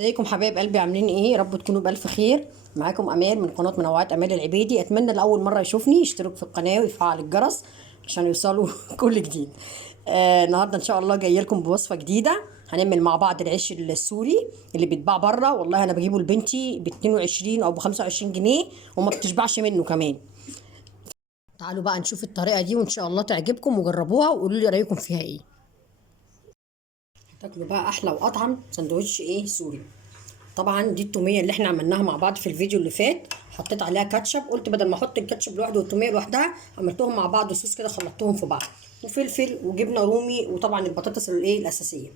ازيكم حبايب قلبي، عاملين ايه؟ يا رب تكونوا بالف خير. معاكم امال من قناه منوعات امال العبيدي. اتمنى لاول مره يشوفني يشترك في القناه ويفعل الجرس عشان يوصلوا كل جديد. النهارده ان شاء الله جايه لكم بوصفه جديده. هنعمل مع بعض العيش السوري اللي بيتباع بره. والله انا بجيبه لبنتي ب 22 او ب 25 جنيه وما بتشبعش منه كمان. تعالوا بقى نشوف الطريقه دي وان شاء الله تعجبكم وجربوها وقولوا لي رايكم فيها ايه. تاكلوا بقى احلى واطعم سندوتش ايه سوري. طبعا دي التوميه اللي احنا عملناها مع بعض في الفيديو اللي فات. حطيت عليها كاتشب، قلت بدل ما احط الكاتشب لوحده والتوميه لوحدها عملتهم مع بعض صوص كده، خلطتهم في بعض، وفلفل وجبنه رومي، وطبعا البطاطس الايه الاساسيه.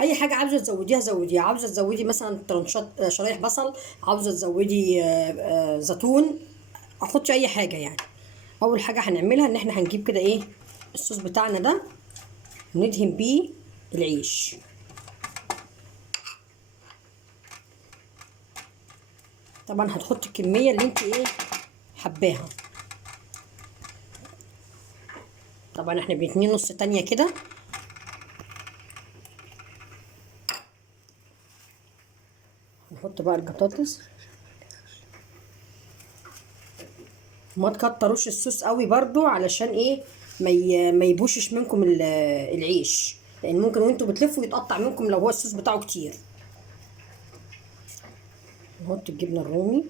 اي حاجه عاوزه تزوديها زوديها. عاوزه تزودي مثلا طرنشات شرايح بصل، عاوزه تزودي زيتون، احطش اي حاجه يعني. اول حاجه هنعملها ان احنا هنجيب كده ايه الصوص بتاعنا ده وندهن بيه العيش. طبعا هتحطي الكميه اللي انت ايه حباها. طبعا احنا بنتنين نص تانية كده. نحط بقى البطاطس، ما تكتروش الصوص قوي برضو علشان ايه ما يبوشش منكم العيش، لان ممكن وانتوا بتلفوا يتقطع منكم لو هو الصوص بتاعه كتير. نحط الجبنه الرومي،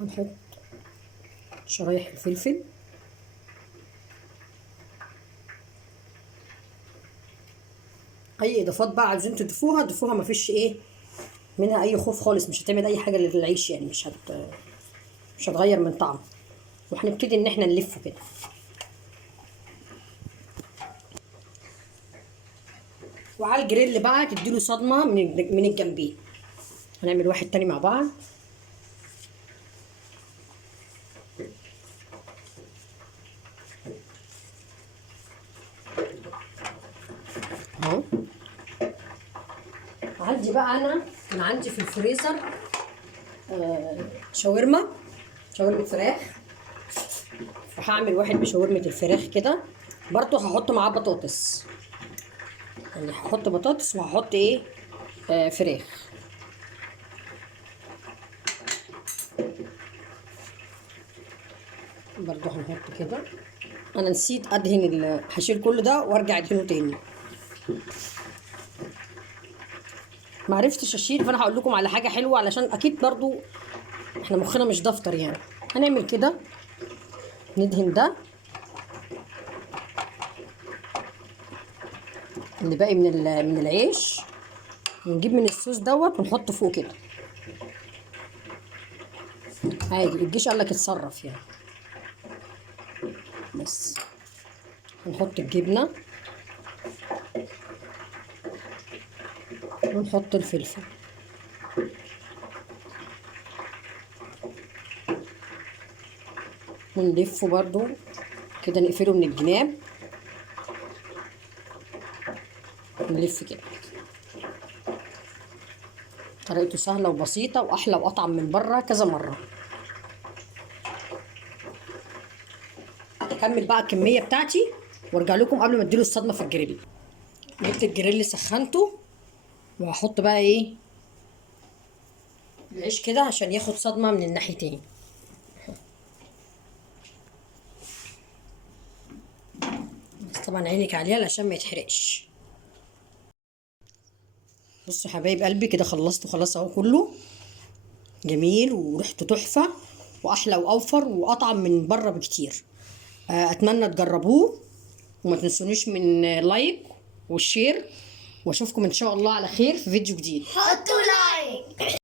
هنحط شرايح الفلفل، اي اضافات بقى عايزين تضيفوها ضيفوها، مفيش ايه منها اي خوف خالص، مش هتعمل اي حاجه للعيش يعني، مش هتغير من طعمه. وهنبتدي ان احنا نلفه كده. وعلى الجريل بقى تديله صدمه من الجنبين. هنعمل واحد تاني مع بعض. اهو. عندي بقى انا كان عندي في الفريزر شاورما فراخ، وهعمل واحد بشاورمة الفراخ كده برضو. هحط معاه بطاطس، يعني هحط بطاطس وهحط ايه فراخ. برضو هنحط كده. انا نسيت ادهن هشيل كل ده وارجع ادهنه تاني، معرفتش اشيل. فانا هقول لكم على حاجه حلوه علشان اكيد برضو احنا مخنا مش دفتر يعني. هنعمل كده، ندهن ده اللي باقي من العيش، ونجيب من الصوص دوت ونحطه فوق كده عادي. الجيش قال لك اتصرف يعني. بس هنحط الجبنه ونحط الفلفل ونلفه برضو كده، نقفله من الجناب ونلف كده. طريقته سهله وبسيطه واحلى واطعم من بره كذا مره. هكمل بقى الكميه بتاعتي وارجع لكم قبل ما اديله الصدمه في الجريل. جبت الجريل سخنته وهحط بقى ايه العيش كده عشان ياخد صدمه من الناحيتين. بس طبعا عينك عليه علشان ما يتحرقش. بصوا حبايب قلبي كده خلصته خلاص اهو، كله جميل وريحته تحفه واحلى واوفر واطعم من بره بكتير. اتمنى تجربوه وما تنسونيش من لايك والشير، واشوفكم ان شاء الله على خير في فيديو جديد. حطوا لايك.